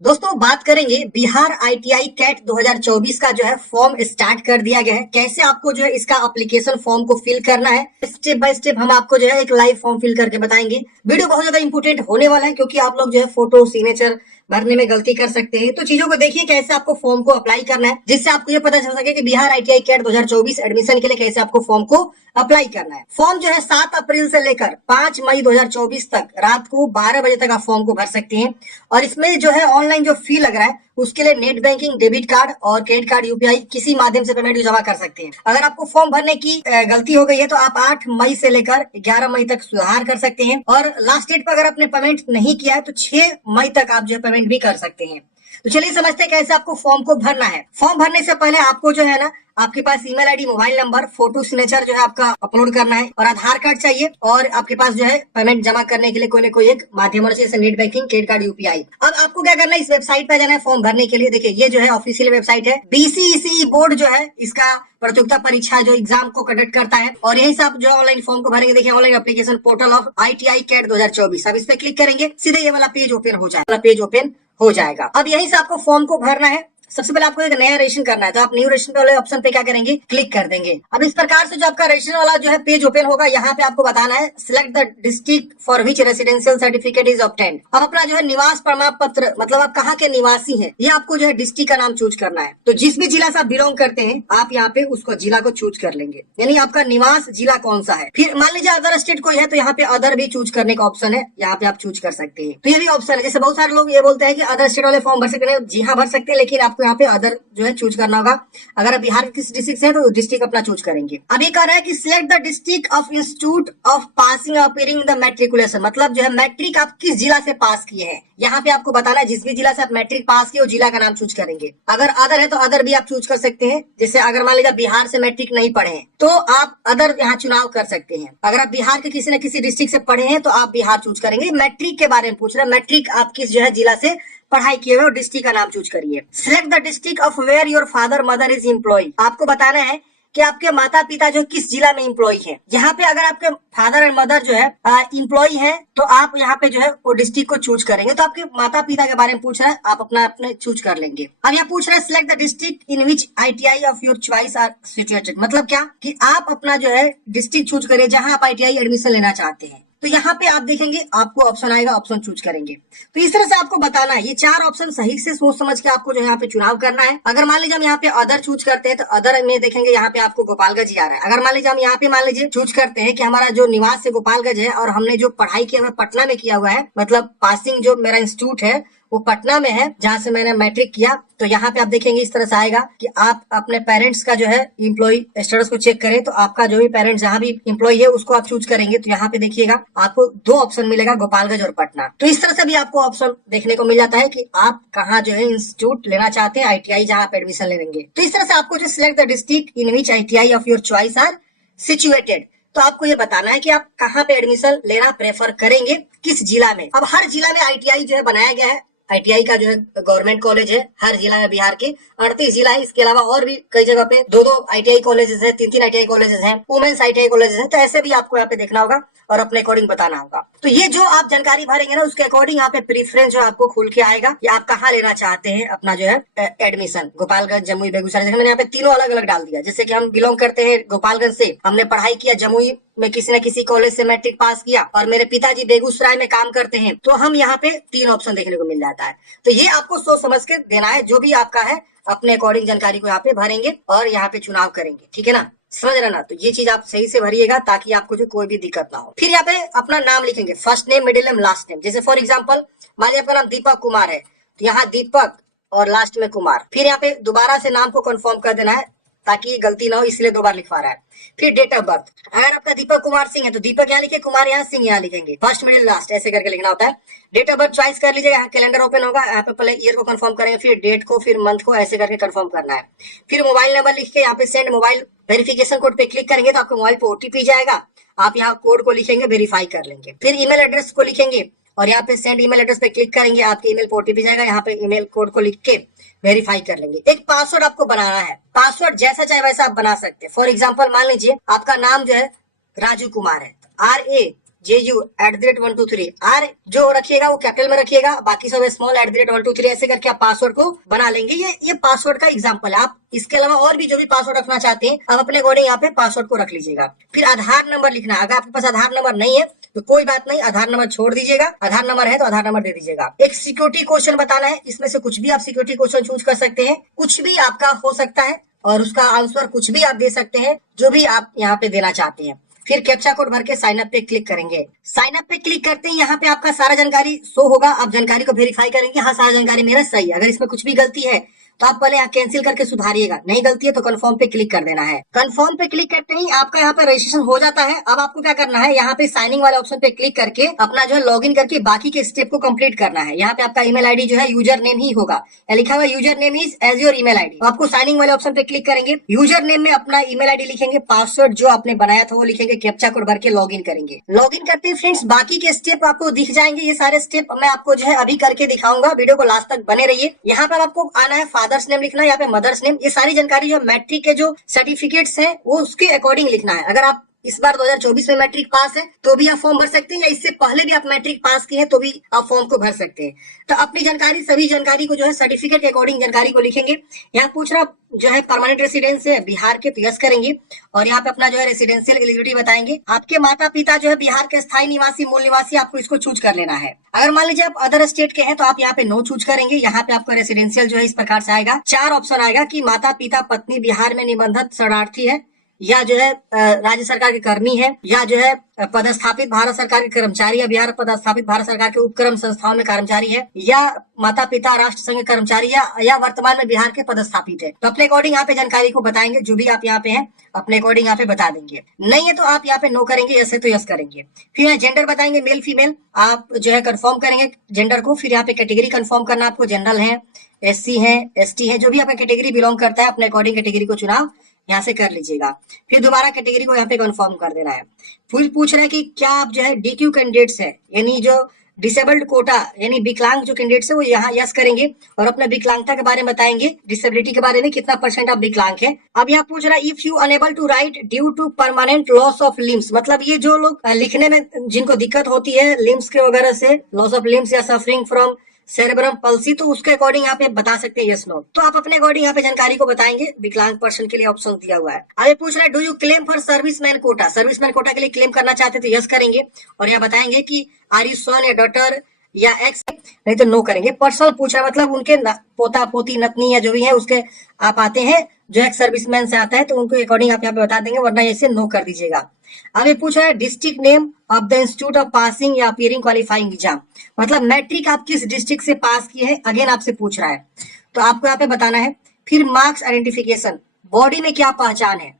दोस्तों बात करेंगे बिहार आईटीआई कैट 2024 का जो है फॉर्म स्टार्ट कर दिया गया है। कैसे आपको जो है इसका एप्लीकेशन फॉर्म को फिल करना है, स्टेप बाय स्टेप हम आपको जो है एक लाइव फॉर्म फिल करके बताएंगे। वीडियो बहुत ज्यादा इंपोर्टेंट होने वाला है क्योंकि आप लोग जो है फोटो सिग्नेचर भरने में गलती कर सकते हैं। तो चीजों को देखिए कैसे आपको फॉर्म को अप्लाई करना है, जिससे आपको ये पता चल सके कि बिहार आईटीआई कैट 2024 एडमिशन के लिए कैसे आपको फॉर्म को अप्लाई करना है। फॉर्म जो है 7 अप्रैल से लेकर 5 मई 2024 तक रात को 12 बजे तक आप फॉर्म को भर सकते हैं। और इसमें जो है ऑनलाइन जो फी लग रहा है उसके लिए नेट बैंकिंग, डेबिट कार्ड और क्रेडिट कार्ड, यूपीआई किसी माध्यम से पेमेंट जमा कर सकते हैं। अगर आपको फॉर्म भरने की गलती हो गई है तो आप 8 मई से लेकर 11 मई तक सुधार कर सकते हैं। और लास्ट डेट पर अगर आपने पेमेंट नहीं किया है तो 6 मई तक आप जो है पेमेंट भी कर सकते हैं। तो चलिए समझते हैं कैसे आपको फॉर्म को भरना है। फॉर्म भरने से पहले आपको जो है ना आपके पास email ID, mobile number, photo signature जो है आपका अपलोड करना है और आधार कार्ड चाहिए। और आपके पास जो है पेमेंट जमा करने के लिए कोई ना कोई एक माध्यम होना चाहिए, जैसे net banking, credit card, UPI. अब आपको क्या करना है, इस वेबसाइट पे जाना है फॉर्म भरने के लिए। देखिए ये जो है ऑफिशियल वेबसाइट है। बीसीईसी बोर्ड जो है इसका प्रतियोगिता परीक्षा जो एग्जाम को कंडक्ट करता है और यही से आप जो ऑनलाइन फॉर्म को भरेंगे। देखिए online application portal of ITI CAT 2024, अब इस पे क्लिक करेंगे, सीधे ये वाला पेज ओपन हो जाएगा। अब यहीं से आपको फॉर्म को भरना है। सबसे पहले आपको एक नया रजिस्ट्रेशन करना है, तो आप न्यू रजिस्ट्रेशन वाले ऑप्शन पे क्या करेंगे, क्लिक कर देंगे। अब इस प्रकार से जो आपका रजिस्ट्रेशन वाला जो है पेज ओपन होगा। यहाँ पे आपको बताना है select the district for which residential certificate is obtained. अब अपना जो है निवास प्रमाण पत्र, मतलब आप कहाँ के निवासी हैं, ये आपको जो है डिस्ट्रिक्ट का नाम चूज करना है। तो जिस भी जिला से आप बिलोंग करते हैं आप यहाँ पे उसको जिला को चूज कर लेंगे, यानी आपका निवास जिला कौन सा है। फिर मान लीजिए अदर स्टेट कोई है तो यहाँ पे अदर भी चूज करने का ऑप्शन है, यहाँ पे आप चूज कर सकते हैं। तो ये भी ऑप्शन है। जैसे बहुत सारे लोग ये बोलते हैं कि अदर स्टेट वाले फॉर्म भर सकते हैं, जी हाँ भर सकते हैं, लेकिन आपको यहाँ पे अदर जो है चूज करना होगा। अगर आप बिहार के किसी डिस्ट्रिक्ट से हैं तो डिस्ट्रिक्ट अपना चूज करेंगे। अब ये कह रहा है कि select the district of institute of passing appearing the matriculation, मतलब जो है मैट्रिक आप किस जिला से पास किए हैं। यहाँ पे आपको बताना है जिस भी जिला से आप मैट्रिक पास किए वो जिला का नाम चूज करेंगे। अगर अदर है तो अदर भी आप चूज कर सकते हैं। जैसे अगर मान लीजिए बिहार से मैट्रिक नहीं पढ़े हैं तो आप अदर यहाँ चुनाव कर सकते हैं। अगर आप बिहार के किसी न किसी डिस्ट्रिक्ट से पढ़े हैं तो आप बिहार चूज करेंगे। मैट्रिक के बारे में पूछ रहे हैं, मैट्रिक आप किस जो है जिला से पढ़ाई किए हुए और डिस्ट्रिक्ट का नाम चूज करिए। Select the district of where your father mother is employ, आपको बताना है कि आपके माता पिता जो किस जिला में एम्प्लॉय है। यहाँ पे अगर आपके फादर एंड मदर जो है एम्प्लॉय है तो आप यहाँ पे जो है वो डिस्ट्रिक्ट को चूज करेंगे। तो आपके माता पिता के बारे में पूछ रहा है, आप अपने चूज कर लेंगे। अब यहाँ पूछ रहा है select the district in which ITI of your choice are situated, मतलब क्या कि आप अपना जो है डिस्ट्रिक्ट चूज करिए जहां आप आईटीआई एडमिशन लेना चाहते हैं। तो यहाँ पे आप देखेंगे आपको ऑप्शन आएगा, ऑप्शन चूज करेंगे। तो इस तरह से आपको बताना है, ये 4 ऑप्शन सही से सोच समझ के आपको जो यहाँ पे चुनाव करना है। अगर मान लीजिए हम यहाँ पे अदर चूज करते हैं तो अदर में देखेंगे यहाँ पे आपको गोपालगंज आ रहा है। अगर मान लीजिए हम यहाँ पे मान लीजिए चूज करते हैं कि हमारा जो निवास है गोपालगंज है और हमने जो पढ़ाई किया हुआ पटना में किया हुआ है, मतलब पासिंग जो मेरा इंस्टीट्यूट है वो पटना में है जहां से मैंने मैट्रिक किया, तो यहाँ पे आप देखेंगे इस तरह से आएगा कि आप अपने पेरेंट्स का जो है एम्प्लॉय स्टेटस को चेक करें। तो आपका जो भी पेरेंट्स जहां भी एम्प्लॉय है उसको आप चूज करेंगे। तो यहाँ पे देखिएगा आपको 2 ऑप्शन मिलेगा, गोपालगंज और पटना। तो इस तरह से भी आपको ऑप्शन देखने को मिल जाता है कि आप कहाँ जो है इंस्टीट्यूट लेना चाहते हैं, आईटीआई जहाँ आप एडमिशन लेंगे। तो इस तरह से आपको जो select the district in which ITI of your choice are situated, तो आपको ये बताना है कि आप कहाँ पे एडमिशन लेना प्रेफर करेंगे, किस जिला में। अब हर जिला में आईटीआई जो है बनाया गया है। आईटीआई का जो है गवर्नमेंट कॉलेज है हर जिला में, बिहार के 38 जिला है। इसके अलावा और भी कई जगह पे 2-2 आईटीआई कॉलेजेस है, 3-3 आईटीआई कॉलेजेस हैं, वुमेन्स आईटीआई कॉलेजेस हैं। तो ऐसे भी आपको यहाँ पे देखना होगा और अपने अकॉर्डिंग बताना होगा। तो ये जो आप जानकारी भरेंगे ना उसके अकॉर्डिंग यहाँ पे प्रीफरेंस जो आपको खुल के आएगा कि आप कहाँ लेना चाहते हैं अपना जो है एडमिशन। गोपालगंज, जमुई, बेगूसराय, मैंने यहाँ पे तीनों अलग अलग डाल दिया। जैसे कि हम बिलोंग करते हैं गोपालगंज से, हमने पढ़ाई किया जमुई में किसी न किसी कॉलेज से मैट्रिक पास किया और मेरे पिताजी बेगूसराय में काम करते हैं, तो हम यहाँ पे 3 ऑप्शन देखने को मिल जाता है। तो ये आपको सोच समझ के देना है, जो भी आपका है अपने अकॉर्डिंग जानकारी को यहाँ पे भरेंगे और यहाँ पे चुनाव करेंगे, ठीक है ना, समझ रहे ना। तो ये चीज आप सही से भरिएगा ताकि आपको जो कोई भी दिक्कत ना हो। फिर यहाँ पे अपना नाम लिखेंगे, first name, middle name, last name. जैसे फॉर एग्जाम्पल मान लीजिए आपका नाम दीपक कुमार है तो यहाँ दीपक और लास्ट में कुमार। फिर यहाँ पे दोबारा से नाम को कंफर्म कर देना है ताकि गलती ना हो, इसलिए 2 बार लिखवा रहा है। फिर डेट ऑफ बर्थ, अगर आपका दीपक कुमार सिंह है तो दीपक यहाँ लिखे, कुमार यहाँ, सिंह यहाँ लिखेंगे, फर्स्ट मिडिल लास्ट ऐसे करके लिखना होता है। डेट ऑफ बर्थ चॉइस कर लीजिएगा, यहाँ कैलेंडर ओपन होगा, यहाँ पे पहले ईयर को कंफर्म करेंगे, फिर डेट को, फिर मंथ को, ऐसे करके कंफर्म करना है। फिर मोबाइल नंबर लिख के यहाँ पे सेंड मोबाइल वेरिफिकेशन कोड पे क्लिक करेंगे तो आपके मोबाइल पे ओटीपी जाएगा, आप यहाँ कोड को लिखेंगे, वेरीफाई कर लेंगे। फिर ईमेल एड्रेस को लिखेंगे और यहाँ पे सेंड ईमेल एड्रेस पे क्लिक करेंगे, आपके ईमेल पे ओटीपी जाएगा, यहाँ पे ईमेल कोड को लिख के वेरीफाई कर लेंगे। एक पासवर्ड आपको बनाना है, पासवर्ड जैसा चाहे वैसा आप बना सकते हैं। फॉर एग्जांपल मान लीजिए आपका नाम जो है राजू कुमार है, RA JU@123 आर जो रखिएगा वो कैपिटल में रखिएगा, बाकी सब स्मॉल @123 ऐसे करके आप पासवर्ड को बना लेंगे। ये पासवर्ड का एग्जांपल है। आप इसके अलावा और भी जो भी पासवर्ड रखना चाहते हैं आप अपने अकॉर्डिंग यहाँ पे पासवर्ड को रख लीजिएगा। फिर आधार नंबर लिखना है। अगर आपके पास आधार नंबर नहीं है तो कोई बात नहीं, आधार नंबर छोड़ दीजिएगा, आधार नंबर है तो आधार नंबर दे दीजिएगा। एक सिक्योरिटी क्वेश्चन बताना है, इसमें से कुछ भी आप सिक्योरिटी क्वेश्चन चूज कर सकते हैं, कुछ भी आपका हो सकता है और उसका आंसर कुछ भी आप दे सकते हैं, जो भी आप यहाँ पे देना चाहते हैं। फिर कैप्चा कोड भर के साइन अप पे क्लिक करेंगे। साइन अप पे क्लिक करते ही यहाँ पे आपका सारा जानकारी शो होगा। आप जानकारी को वेरीफाई करेंगे, हाँ सारा जानकारी मेरा सही है। अगर इसमें कुछ भी गलती है तो आप पहले यहाँ कैंसिल करके सुधारिएगा, नहीं गलती है तो कंफर्म पे क्लिक कर देना है। कंफर्म पे क्लिक करते ही आपका यहाँ पे रजिस्ट्रेशन हो जाता है। अब आपको क्या करना है, यहाँ पे साइनिंग वाले ऑप्शन पे क्लिक करके अपना जो है लॉगिन करके बाकी के स्टेप को कंप्लीट करना है। यहाँ पे आपका ईमेल आईडी जो है यूजर नेम ही होगा, लिखा हुआ user name is as your email ID. आपको साइनिंग वाले ऑप्शन पे क्लिक करेंगे, यूजर नेम में अपना ईमेल आईडी लिखेंगे, पासवर्ड जो आपने बनाया था वो लिखेंगे, कैप्चा कोड भर के लॉगिन करेंगे। लॉगिन करते हैं फ्रेंड्स, बाकी के स्टेप आपको दिख जाएंगे। ये सारे स्टेप मैं आपको जो है अभी करके दिखाऊंगा, वीडियो को लास्ट तक बने रहिए। यहाँ पर आपको आना है फादर्स नेम लिखना है, यहाँ पे मदर्स नेम, ये सारी जानकारी जो मैट्रिक के जो सर्टिफिकेट्स हैं वो उसके अकॉर्डिंग लिखना है। अगर आप इस बार 2024 में मैट्रिक पास है तो भी आप फॉर्म भर सकते हैं, या इससे पहले भी आप मैट्रिक पास किए हैं तो भी आप फॉर्म को भर सकते हैं। तो अपनी जानकारी, सभी जानकारी को जो है सर्टिफिकेट के अकॉर्डिंग जानकारी को लिखेंगे। यहाँ पूछ रहा जो है परमानेंट रेसिडेंस है बिहार के, तो यस करेंगे और यहाँ पे अपना जो है रेसिडेंशियल एलिजिबिलिटी बताएंगे। आपके माता पिता जो है बिहार के स्थायी निवासी, मूल निवासी, आपको इसको चूज कर लेना है। अगर मान लीजिए आप अदर स्टेट के हैं तो आप यहाँ पे नो चूज करेंगे। यहाँ पे आपका रेसिडेंशियल जो है इस प्रकार से आएगा, 4 ऑप्शन आएगा कि माता पिता पत्नी बिहार में निबंधित शरणार्थी है, या जो है राज्य सरकार के कर्मी है, या जो है पदस्थापित भारत सरकार के कर्मचारी है, बिहार पदस्थापित भारत सरकार के उपक्रम संस्थाओं में कर्मचारी है, या माता पिता राष्ट्र संघ कर्मचारी, या वर्तमान में बिहार के पदस्थापित है। तो अपने अकॉर्डिंग यहाँ पे जानकारी को बताएंगे, जो भी आप यहाँ पे हैं अपने अकॉर्डिंग यहाँ पे बता देंगे। नहीं है तो आप यहाँ पे नो करेंगे, यस है तो यस करेंगे। फिर यहाँ जेंडर बताएंगे, मेल फीमेल, आप जो है कंफर्म करेंगे जेंडर को। फिर यहाँ पे कैटेगरी कंफर्म करना, आपको जनरल है, SC है, ST है, जो भी आपका कैटेगरी बिलोंग करता है अपने अकॉर्डिंग कैटेगरी को चुनाव यहाँ से कर लीजिएगा। फिर दोबारा कैटेगरी को यहाँ पे कंफर्म कर देना है। फिर पूछ रहा है कि क्या आप जो है DQ कैंडिडेट्स है, यानी जो डिसेबल्ड कोटा यानी विकलांग जो कैंडिडेट्स है वो यहाँ यस करेंगे और अपना विकलांगता के बारे में बताएंगे, डिसेबिलिटी के बारे में, कितना % आप विकलांग है। अब यहाँ पूछ रहा है if you unable to write due to permanent loss of limbs, मतलब ये जो लोग लिखने में जिनको दिक्कत होती है लिम्स के वगैरह से, लॉस ऑफ लिम्स या सफरिंग फ्रॉम सेरेब्रम पल्सी, तो उसके अकॉर्डिंग यहाँ पे बता सकते हैं यस नो। तो आप अपने अकॉर्डिंग यहाँ पे जानकारी को बताएंगे। विकलांग पर्सन के लिए ऑप्शन दिया हुआ है। आगे पूछ रहा है do you claim for serviceman quota, serviceman quota के लिए क्लेम करना चाहते तो यस करेंगे और यहाँ बताएंगे कि आर यू सन या डॉटर या एक्स, नहीं तो नो करेंगे। पर्सनल पूछ रहा है मतलब उनके पोता पोती नतनी या जो भी है उसके आप आते हैं जो एक सर्विसमैन से आता है तो उनको अकॉर्डिंग आप यहाँ पे बता देंगे, वरना ऐसे नो कर दीजिएगा। अब ये पूछा है district name of the institute of passing या अपीयरिंग क्वालिफाइंग एग्जाम, मतलब मैट्रिक आप किस डिस्ट्रिक्ट से पास किए हैं, अगेन आपसे पूछ रहा है तो आपको यहाँ पे बताना है। फिर मार्क्स आइडेंटिफिकेशन, बॉडी में क्या पहचान है,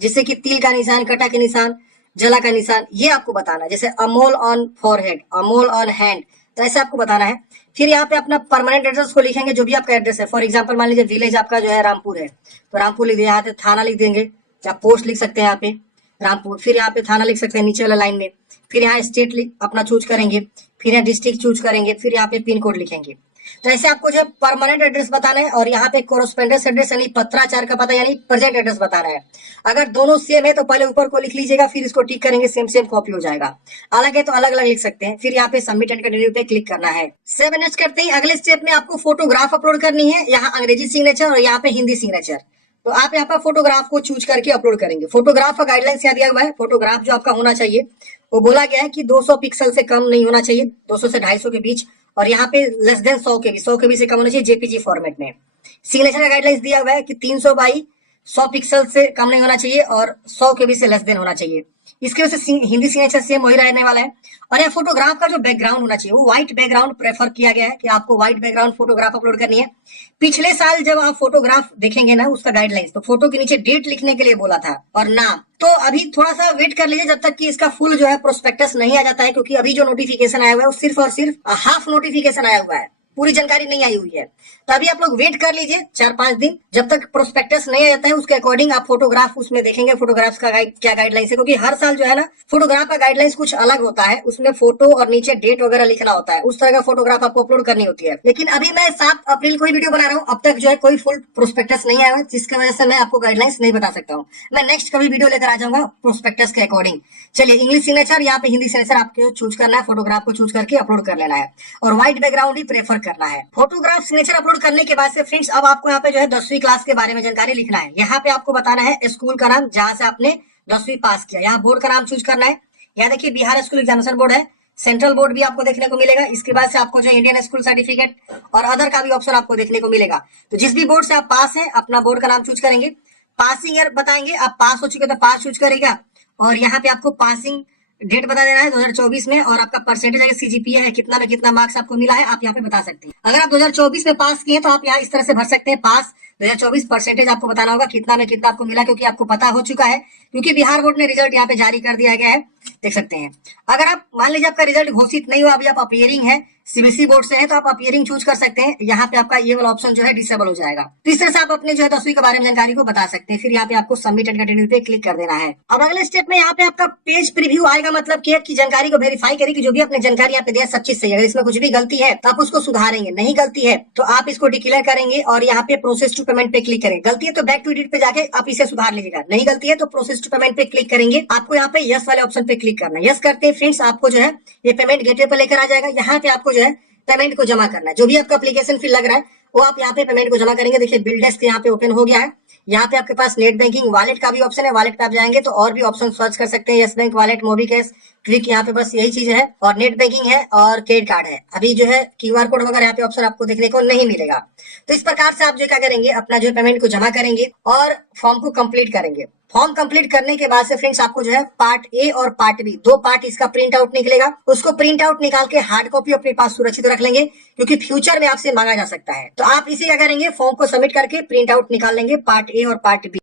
जैसे कि तिल का निशान, कटा के निशान, जला का निशान, ये आपको बताना है। जैसे Amol on forehead, Amol on hand, तो ऐसे आपको बताना है। फिर यहाँ पे अपना परमानेंट एड्रेस को लिखेंगे, जो भी आपका एड्रेस है। फॉर एग्जांपल मान लीजिए विलेज आपका जो है रामपुर है तो रामपुर लिख दिया, यहाँ पे थाना लिख देंगे, या पोस्ट लिख सकते हैं यहाँ पे रामपुर, फिर यहाँ पे थाना लिख सकते हैं नीचे वाला लाइन में। फिर यहाँ स्टेट अपना चूज करेंगे, फिर यहाँ डिस्ट्रिक्ट चूज करेंगे, फिर यहाँ पे पिन कोड लिखेंगे। तो ऐसे आपको जो है परमानेंट एड्रेस बताना है और यहाँ पे कोरस्पोंडेंस एड्रेस यानी पत्राचार का पता यानी प्रेजेंट एड्रेस बताना है। अगर दोनों सेम है तो पहले ऊपर को लिख लीजिएगा, फिर इसको टिक करेंगे, सेम सेम कॉपी हो जाएगा। अलग है तो अलग अलग लिख सकते हैं। फिर यहाँ पे सबमिट एंड कंटिन्यू पे क्लिक करना है। 7 मिनट्स करते ही अगले स्टेप में आपको फोटोग्राफ अपलोड करनी है, यहाँ अंग्रेजी सिग्नेचर और यहाँ पे हिंदी सिग्नेचर। तो आप यहाँ पर फोटोग्राफ को चूज करके अपलोड करेंगे। फोटोग्राफ का गाइडलाइंस यहाँ दिया हुआ है। फोटोग्राफ जो आपका होना चाहिए वो बोला गया है कि 200 पिक्सल से कम नहीं होना चाहिए, 200 से 250 के बीच, और यहाँ पे लेस देन 100 KB से कम होना चाहिए JPG फॉर्मेट में। सिग्नेचर का गाइडलाइंस दिया हुआ है कि 300 बाई 100 पिक्सल से कम नहीं होना चाहिए और 100 KB से लेस देन होना चाहिए। इसके वजह से हिंदी सिग्नेचर सेम वही रहने वाला है। और यहाँ फोटोग्राफ का जो बैकग्राउंड होना चाहिए वो व्हाइट बैकग्राउंड प्रेफर किया गया है कि आपको व्हाइट बैकग्राउंड फोटोग्राफ अपलोड करनी है। पिछले साल जब आप फोटोग्राफ देखेंगे ना उसका गाइडलाइंस, तो फोटो के नीचे डेट लिखने के लिए बोला था और नाम। तो अभी थोड़ा सा वेट कर लीजिए जब तक कि इसका फुल जो है प्रोस्पेक्टस नहीं आ जाता है, क्योंकि अभी जो नोटिफिकेशन आया हुआ है वो सिर्फ और सिर्फ हाफ नोटिफिकेशन आया हुआ है। पूरी जानकारी नहीं आई हुई है। तो अभी आप लोग वेट कर लीजिए 4-5 दिन, जब तक प्रोस्पेक्टस नहीं आ जाता है उसके अकॉर्डिंग आप फोटोग्राफ उसमें देखेंगे फोटोग्राफ्स का क्या गाइडलाइंस है, क्योंकि हर साल जो है ना फोटोग्राफ का गाइडलाइंस कुछ अलग होता है, उसमें फोटो और नीचे डेट वगैरह लिखना होता है, उस तरह का फोटोग्राफ आपको अपलोड करनी होती है। लेकिन अभी मैं 7 अप्रैल को ही वीडियो बना रहा हूँ, अब तक जो है कोई फुल प्रोस्पेक्टस नहीं आया है, जिसकी वजह से मैं आपको गाइडलाइंस नहीं बता सकता हूँ। मैं नेक्स्ट कभी वीडियो लेकर आ जाऊंगा प्रोस्पेक्टस के अकॉर्डिंग। चलिए, इंग्लिश सिग्नेचर, यहाँ पे हिंदी सिग्नेचर आपको चूज करना है, फोटोग्राफ को चूज करके अपलोड कर लेना है और व्हाइट बैकग्राउंड ही प्रेफर करना है। फोटोग्राफ सिग्नेचर अपलोड करने के बाद से फ्रेंड्स अब आपको यहाँ पे जो है 10वीं क्लास के बारे में जानकारी लिखना है। यहाँ पे आपको बताना है स्कूल का नाम जहां से आपने 10वीं पास किया, यहाँ बोर्ड का नाम चूज करना है। यहाँ देखिए बिहार स्कूल एग्जामिनेशन बोर्ड है, सेंट्रल बोर्ड भी आपको देखने को मिलेगा। इसके बाद से आपको जो इंडियन स्कूल सर्टिफिकेट और अदर का भी ऑप्शन आपको देखने को मिलेगा। तो जिस भी बोर्ड से आप पास हैं अपना बोर्ड का नाम चूज करेंगे, पासिंग ईयर बताएंगे, आप पास हो चुके तो पास चूज करेगा और यहाँ पे आपको पासिंग डेट बता देना है 2024 में, और आपका परसेंटेज अगर सीजीपीए है कितना में कितना मार्क्स आपको मिला है आप यहाँ पे बता सकते हैं। अगर आप 2024 में पास किए तो आप यहाँ इस तरह से भर सकते हैं, पास 2024 परसेंटेज आपको बताना होगा कितना में कितना आपको मिला, क्योंकि आपको पता हो चुका है, क्योंकि बिहार बोर्ड ने रिजल्ट यहाँ पे जारी कर दिया गया है, देख सकते हैं। अगर आप मान लीजिए आपका रिजल्ट घोषित नहीं हुआ, अभी आप अपीयरिंग है, सीबीएसई बोर्ड से है, तो आप अपीयरिंग चूज कर सकते हैं। यहाँ पे आपका ये वाला ऑप्शन जो है डिसेबल हो जाएगा। तो इस तरह से आप अपने जो है 10वीं के बारे में जानकारी को बता सकते हैं। फिर यहाँ पे आपको सबमिट एंड कंटिन्यू पे क्लिक कर देना है। अब अगले स्टेप में यहाँ पे आपका पेज प्रीव्यू आएगा, मतलब की जानकारी को वेरीफाई करें कि जो भी आपने जानकारी यहाँ पे दिया सब चीज सही है। अगर इसमें कुछ भी गलती है तो आप उसको सुधारेंगे, नहीं गलती है तो आप इसको डिक्लेयर करेंगे और यहाँ पे प्रोसेस टू पेमेंट पे क्लिक करेंगे। गलती है तो बैक टू एडिट पे जाके आप इसे सुधार लीजिएगा, नहीं गलती है तो प्रोसेस टू पेमेंट पे क्लिक करेंगे। आपको यहाँ पे यस वाले ऑप्शन पे क्लिक करना है। यस करते हैं फ्रेंड्स आपको जो है ये पेमेंट गेटवे पे लेकर आ जाएगा। यहाँ पे आपको जो है पेमेंट को जमा करना है, जो भी आपका एप्लीकेशन फी लग रहा है वो आप यहाँ पे पेमेंट को जमा करेंगे। देखिए बिल डेस्क यहाँ पे ओपन हो गया है। यहाँ पे आपके पास नेट बैंकिंग वॉलेट का भी ऑप्शन है, वॉलेट पे आप जाएंगे तो और भी ऑप्शन सर्च कर सकते हैं, यस बैंक वॉलेट, मोबीकैश, क्विक, यहाँ पे बस यही चीज है, और नेट बैंकिंग है और क्रेडिट कार्ड है। अभी जो है क्यूआर कोड वगैरह यहाँ पे ऑप्शन आपको देखने को नहीं मिलेगा। तो इस प्रकार से आप जो क्या करेंगे अपना जो पेमेंट को जमा करेंगे और फॉर्म को कंप्लीट करेंगे। फॉर्म कंप्लीट करने के बाद से फ्रेंड्स आपको जो है पार्ट ए और पार्ट बी 2 पार्ट इसका प्रिंट आउट निकलेगा, उसको प्रिंट आउट निकाल के हार्ड कॉपी अपने पास सुरक्षित रख लेंगे, क्योंकि फ्यूचर में आपसे मांगा जा सकता है। तो आप इसे क्या करेंगे फॉर्म को सबमिट करके प्रिंट आउट निकाल लेंगे पार्ट ए और पार्ट बी।